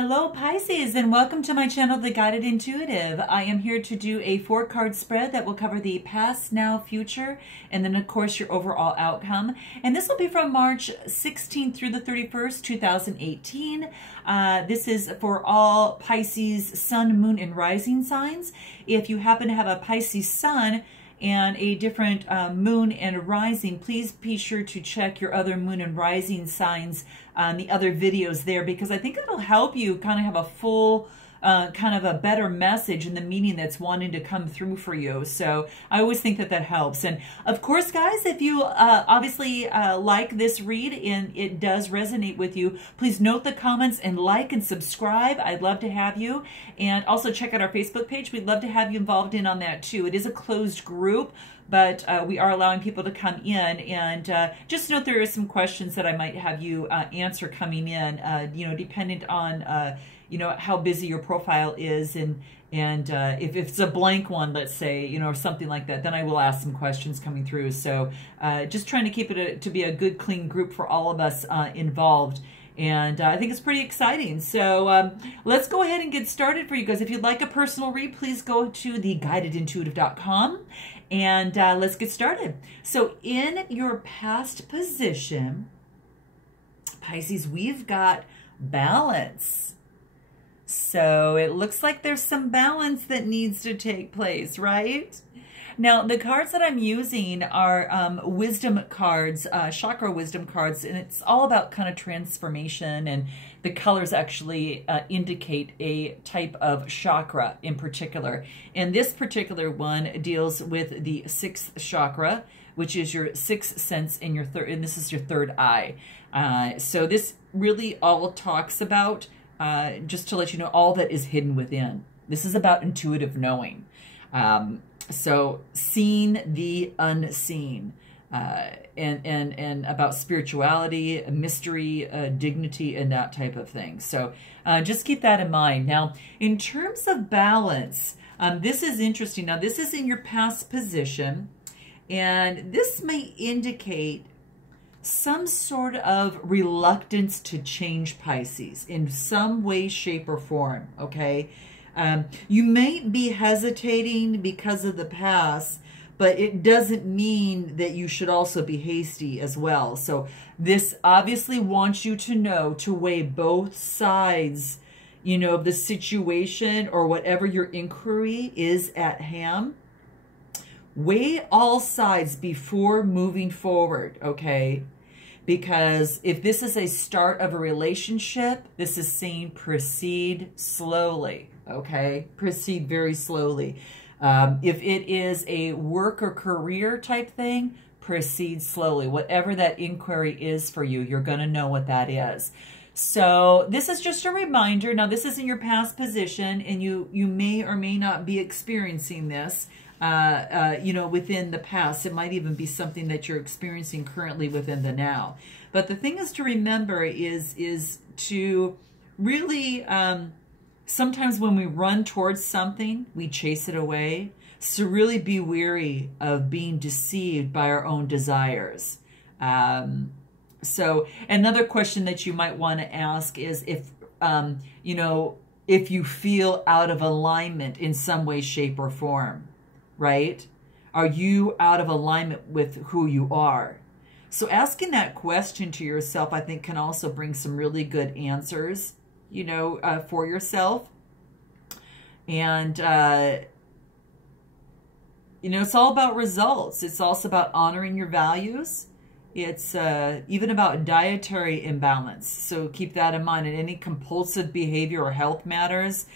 Hello Pisces, and welcome to my channel, The Guided Intuitive. I am here to do a 4-card spread that will cover the past, now, future, and then of course your overall outcome. And this will be from March 16th through the 31st, 2018. This is for all Pisces sun, moon, and rising signs. If you happen to have a Pisces sun and a different moon and rising, please be sure to check your other moon and rising signs on the other videos there, because I think it'll help you kind of have a full, kind of a better message in the meaning that's wanting to come through for you. So I always think that that helps. And of course, guys, if you obviously like this read and it does resonate with you, please note the comments and like and subscribe. I'd love to have you. And also check out our Facebook page. We'd love to have you involved in on that too. It is a closed group, but we are allowing people to come in, and just note there are some questions that I might have you answer coming in, you know, dependent on, you know, how busy your profile is, and if it's a blank one, let's say, you know, or something like that, then I will ask some questions coming through. So just trying to keep it to be a good, clean group for all of us involved. And I think it's pretty exciting. So let's go ahead and get started for you guys. If you'd like a personal read, please go to theguidedintuitive.com and let's get started. So in your past position, Pisces, we've got balance. So it looks like there's some balance that needs to take place, right? Now, the cards that I'm using are wisdom cards, chakra wisdom cards, and it's all about kind of transformation, and the colors actually indicate a type of chakra in particular. And this particular one deals with the 6th chakra, which is your 6th sense in your third, and this is your third eye. So this really all talks about, just to let you know, all that is hidden within. This is about intuitive knowing. So seeing the unseen, and about spirituality, mystery, dignity, and that type of thing. So just keep that in mind. Now, in terms of balance, this is interesting. Now, this is in your past position, and this may indicate some sort of reluctance to change, Pisces, in some way, shape, or form, okay? You may be hesitating because of the past, but it doesn't mean that you should also be hasty as well. So this obviously wants you to know to weigh both sides, you know, of the situation or whatever your inquiry is at hand. Weigh all sides before moving forward, okay? Because if this is a start of a relationship, this is saying proceed slowly. Okay, proceed very slowly. If it is a work or career type thing, proceed slowly. Whatever that inquiry is for you, you're going to know what that is. So this is just a reminder. Now, this is in your past position, and you may or may not be experiencing this, you know, within the past. It might even be something that you're experiencing currently within the now. But the thing is to remember is to really... sometimes when we run towards something, we chase it away. So really be wary of being deceived by our own desires. So another question that you might want to ask is if, you know, if you feel out of alignment in some way, shape, or form, right? Are you out of alignment with who you are? So asking that question to yourself, I think, can also bring some really good answers, you know, for yourself. And, you know, it's all about results. It's also about honoring your values. It's even about dietary imbalance. So keep that in mind. And any compulsive behavior or health matters,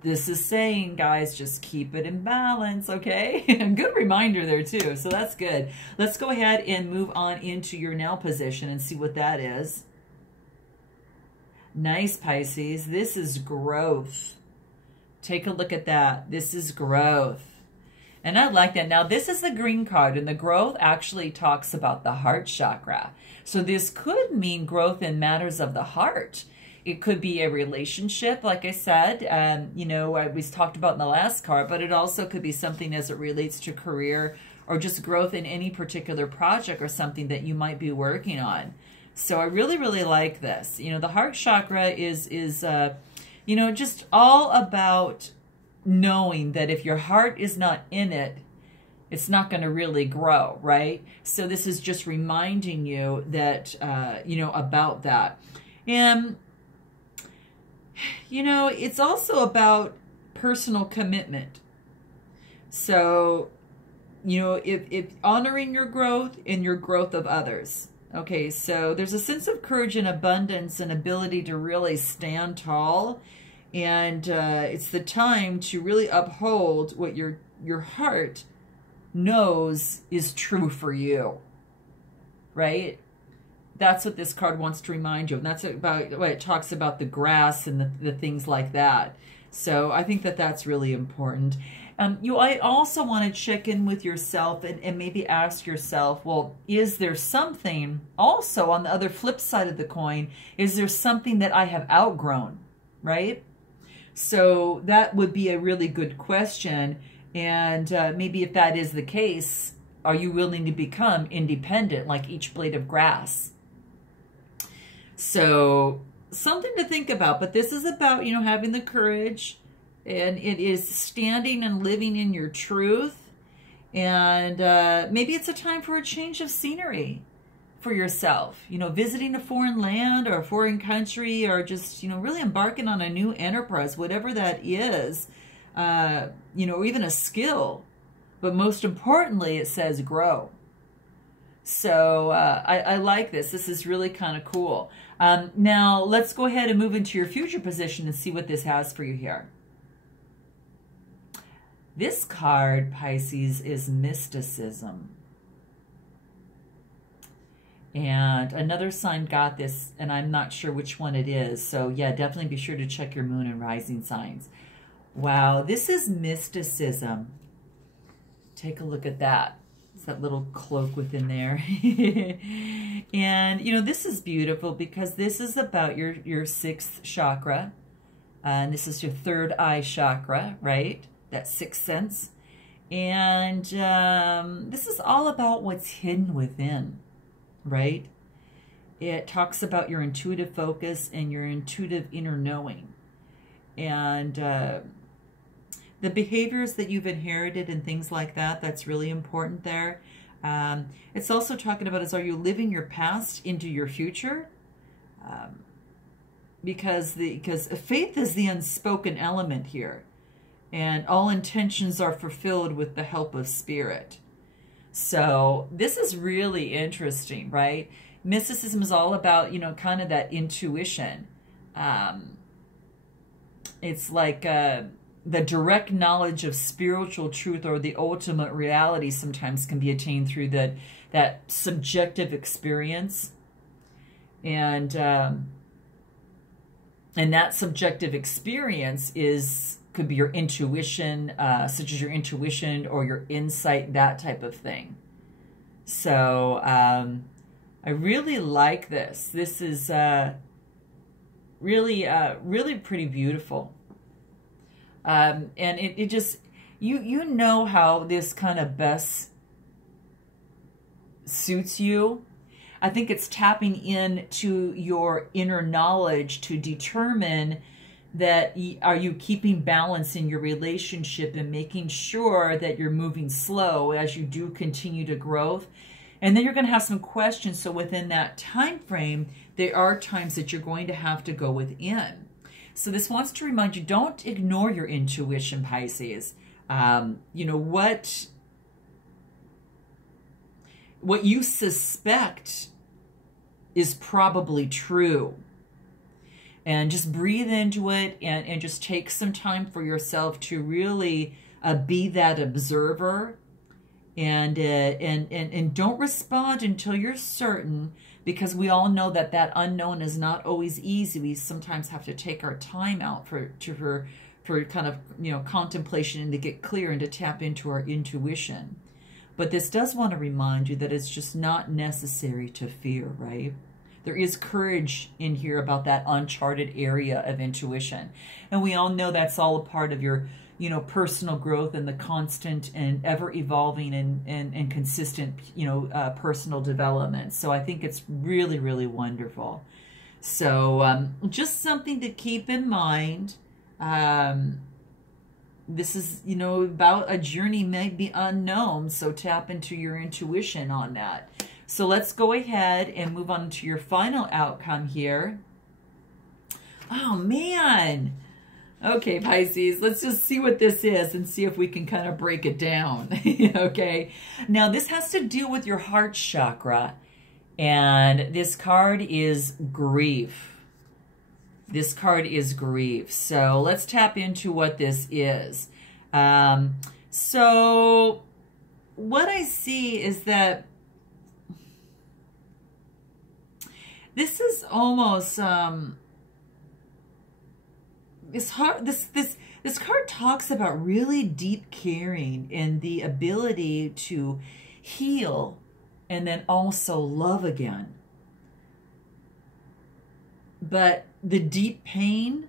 this is saying, guys, just keep it in balance, okay? Good reminder there, too. So that's good. Let's go ahead and move on into your now position and see what that is. Nice, Pisces. This is growth. Take a look at that. This is growth. And I like that. Now, this is the green card, and the growth actually talks about the heart chakra. So this could mean growth in matters of the heart. It could be a relationship, like I said, you know, we talked about in the last card, but it also could be something as it relates to career or just growth in any particular project or something that you might be working on. So I really, really like this. You know, the heart chakra is you know, just all about knowing that if your heart is not in it, it's not going to really grow, right? So this is just reminding you that, you know, about that. And, you know, it's also about personal commitment. So, you know, if honoring your growth and your growth of others. Okay, so there's a sense of courage and abundance and ability to really stand tall. And it's the time to really uphold what your heart knows is true for you, right? That's what this card wants to remind you. And that's about what it talks about, the grass and the things like that. So I think that that's really important. You also want to check in with yourself and maybe ask yourself, well, is there something also on the other flip side of the coin? Is there something that I have outgrown, right? So that would be a really good question. And maybe if that is the case, are you willing to become independent like each blade of grass? So something to think about. But this is about, you know, having the courage. And it is standing and living in your truth. And maybe it's a time for a change of scenery for yourself. You know, visiting a foreign land or a foreign country, or just, you know, really embarking on a new enterprise, whatever that is, you know, or even a skill. But most importantly, it says grow. So I like this. This is really kind of cool. Now, let's go ahead and move into your future position and see what this has for you here. This card, Pisces, is mysticism. And another sign got this, and I'm not sure which one it is. So yeah, definitely be sure to check your moon and rising signs. Wow, this is mysticism. Take a look at that. It's that little cloak within there. And, you know, this is beautiful because this is about your sixth chakra. And this is your third eye chakra, right? That sixth sense. And this is all about what's hidden within, right? It talks about your intuitive focus and your intuitive inner knowing. And the behaviors that you've inherited and things like that, that's really important there. It's also talking about is, are you living your past into your future? Because faith is the unspoken element here. And all intentions are fulfilled with the help of spirit. So this is really interesting, right? Mysticism is all about, you know, kind of that intuition. It's like the direct knowledge of spiritual truth or the ultimate reality sometimes can be attained through that subjective experience. And that subjective experience could be your intuition, such as your intuition or your insight, that type of thing. So I really like this. This is really pretty beautiful. And it just, you know how this kind of best suits you. I think it's tapping into your inner knowledge to determine that are you keeping balance in your relationship and making sure that you're moving slow as you do continue to growth. And then you're going to have some questions. So within that time frame, there are times that you're going to have to go within. So this wants to remind you, don't ignore your intuition, Pisces. You know, what you suspect is probably true. And just breathe into it and just take some time for yourself to really be that observer. And don't respond until you're certain, because we all know that that unknown is not always easy. We sometimes have to take our time out for kind of, you know, contemplation and to get clear and to tap into our intuition. But this does want to remind you that it's just not necessary to fear, right? There is courage in here about that uncharted area of intuition. And we all know that's all a part of your you know, personal growth and the constant and ever evolving and consistent, you know, personal development. So I think it's really, really wonderful. So just something to keep in mind. This is, you know, about a journey may be unknown, so tap into your intuition on that. So let's go ahead and move on to your final outcome here. Oh, man. Okay, Pisces, let's just see what this is and see if we can kind of break it down. Okay. Now, this has to do with your heart chakra, and this card is grief. This card is grief. So let's tap into what this is. So what I see is that this is almost this card talks about really deep caring and the ability to heal and then also love again. But the deep pain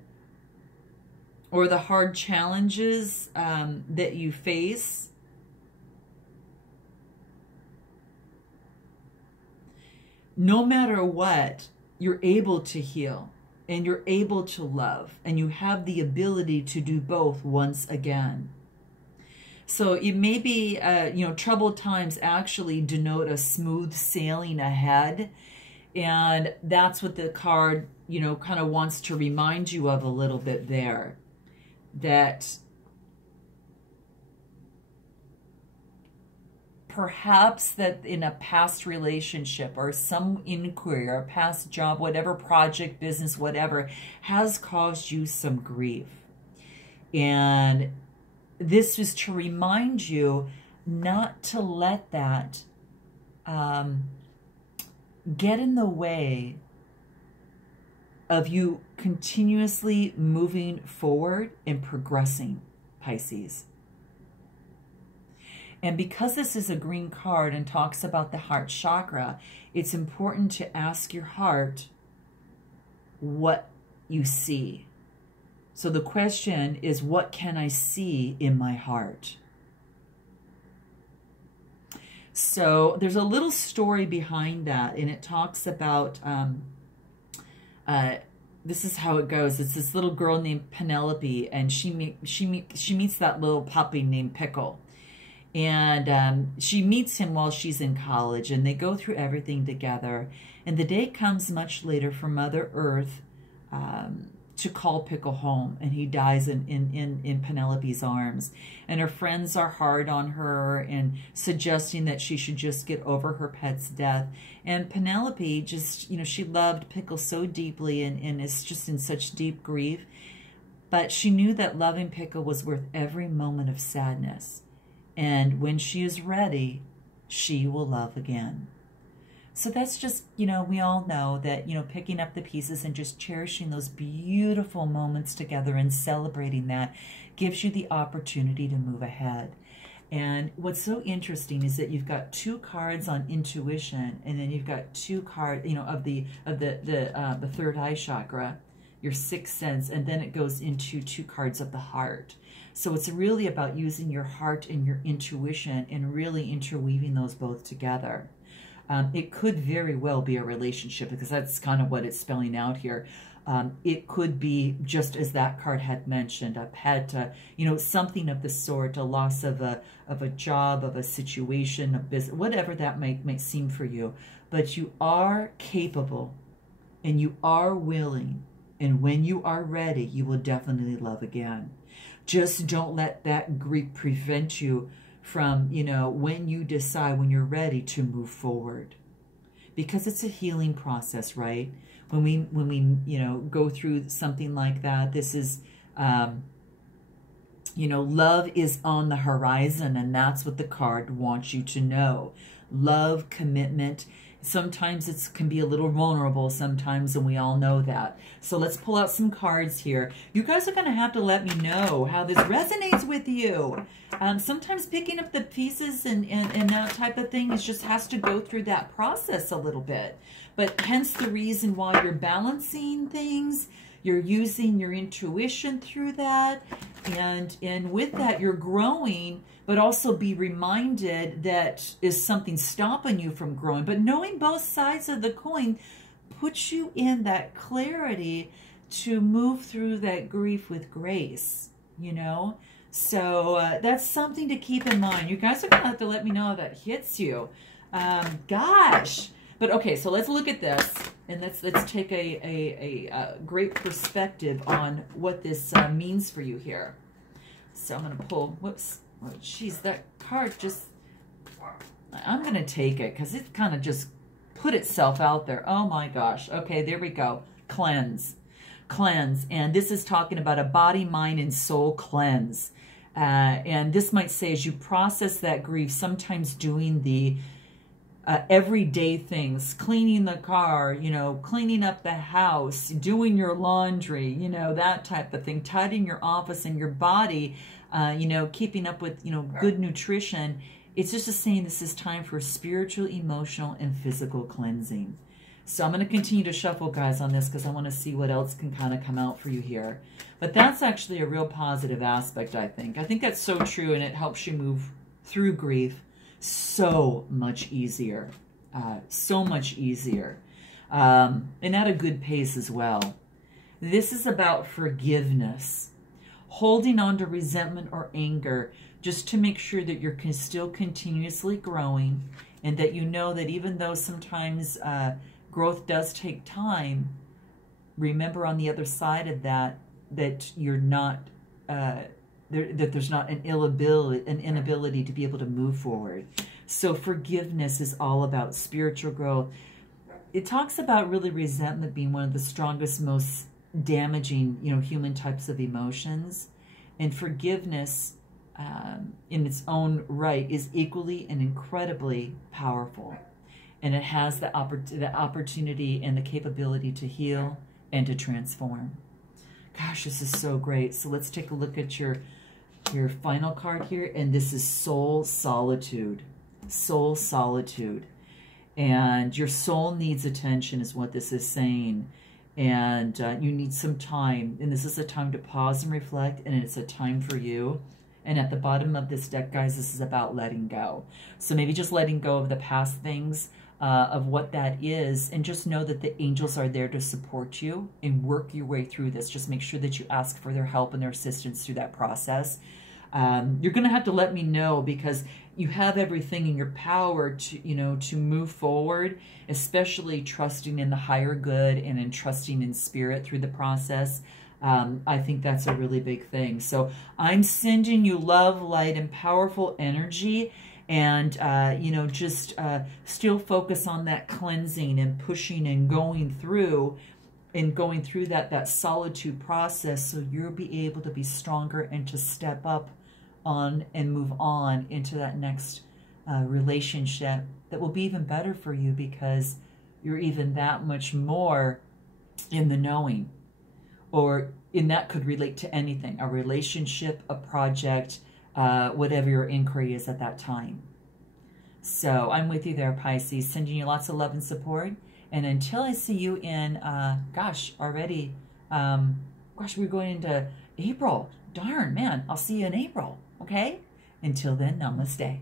or the hard challenges that you face, no matter what, you're able to heal and you're able to love, and you have the ability to do both once again. So it may be, you know, troubled times actually denote a smooth sailing ahead. And that's what the card, you know, kind of wants to remind you of a little bit there. That perhaps that in a past relationship or some inquiry or a past job, whatever project, business, whatever, has caused you some grief. And this is to remind you not to let that get in the way of you continuously moving forward and progressing, Pisces. And because this is a green card and talks about the heart chakra, it's important to ask your heart what you see. So the question is, what can I see in my heart? So there's a little story behind that, and it talks about, this is how it goes. It's this little girl named Penelope, and she meets that little puppy named Pickle. And she meets him while she's in college, and they go through everything together. And the day comes much later for Mother Earth to call Pickle home, and he dies in Penelope's arms. And her friends are hard on her and suggesting that she should just get over her pet's death. And Penelope just, you know, she loved Pickle so deeply and is just in such deep grief. But she knew that loving Pickle was worth every moment of sadness. And when she is ready, she will love again. So that's just, you know, we all know that, you know, picking up the pieces and just cherishing those beautiful moments together and celebrating that gives you the opportunity to move ahead. And what's so interesting is that you've got two cards on intuition, and then you've got two cards, you know, of the third eye chakra, your sixth sense, and then it goes into two cards of the heart. So it's really about using your heart and your intuition and really interweaving those both together. It could very well be a relationship, because that's kind of what it's spelling out here. It could be, just as that card had mentioned, a pet, you know, something of the sort, a loss of a job, of a situation, a business, whatever that might seem for you. But you are capable and you are willing, and when you are ready, you will definitely love again. Just don't let that grief prevent you from, you know, when you decide, when you're ready to move forward. Because it's a healing process, right? When we you know, go through something like that, this is, you know, love is on the horizon, and that's what the card wants you to know. Love, commitment. Sometimes it can be a little vulnerable sometimes, and we all know that. So let's pull out some cards here. You guys are going to have to let me know how this resonates with you. Sometimes picking up the pieces and that type of thing is just has to go through that process a little bit. But hence the reason why you're balancing things. You're using your intuition through that. And with that, you're growing, but also be reminded that is something stopping you from growing. But knowing both sides of the coin puts you in that clarity to move through that grief with grace, you know? So that's something to keep in mind. You guys are going to have to let me know if that hits you. Gosh. But okay, so let's look at this. And let's take a great perspective on what this means for you here. So I'm going to pull, whoops, oh, geez, that card just, I'm going to take it because it kind of just put itself out there. Oh my gosh. Okay, there we go. Cleanse. Cleanse. And this is talking about a body, mind, and soul cleanse. And this might say as you process that grief, sometimes doing the everyday things, cleaning the car, you know, cleaning up the house, doing your laundry, you know, that type of thing, tidying your office and your body, you know, keeping up with, you know, good nutrition. It's just a saying this is time for spiritual, emotional, and physical cleansing. So I'm going to continue to shuffle, guys, on this because I want to see what else can kind of come out for you here. But that's actually a real positive aspect, I think. I think that's so true, and it helps you move through grief so much easier. So much easier. And at a good pace as well. This is about forgiveness. Holding on to resentment or anger just to make sure that you're still continuously growing and that you know that even though sometimes growth does take time, remember on the other side of that, that you're not, that there's not an inability to be able to move forward. So forgiveness is all about spiritual growth. It talks about really resentment being one of the strongest, most damaging, you know, human types of emotions. And forgiveness in its own right is equally and incredibly powerful. And it has the opportunity and the capability to heal and to transform. Gosh, this is so great. So let's take a look at your final card here. And this is soul solitude. Soul solitude. And your soul needs attention is what this is saying. And you need some time. And this is a time to pause and reflect. And it's a time for you. And at the bottom of this deck, guys, this is about letting go. So maybe just letting go of the past things, of what that is, and just know that the angels are there to support you and work your way through this. Just make sure that you ask for their help and their assistance through that process. You're going to have to let me know because you have everything in your power to, you know, to move forward, especially trusting in the higher good and in trusting in spirit through the process. I think that's a really big thing. So I'm sending you love, light, and powerful energy. And, you know, just still focus on that cleansing and pushing and going through that solitude process so you'll be able to be stronger and to step up on and move on into that next relationship that will be even better for you because you're even that much more in the knowing. And that could relate to anything, a relationship, a project, whatever your inquiry is at that time. So I'm with you there, Pisces, sending you lots of love and support. And until I see you in, gosh, already, we're going into April. Darn, man, I'll see you in April, okay? Until then, namaste.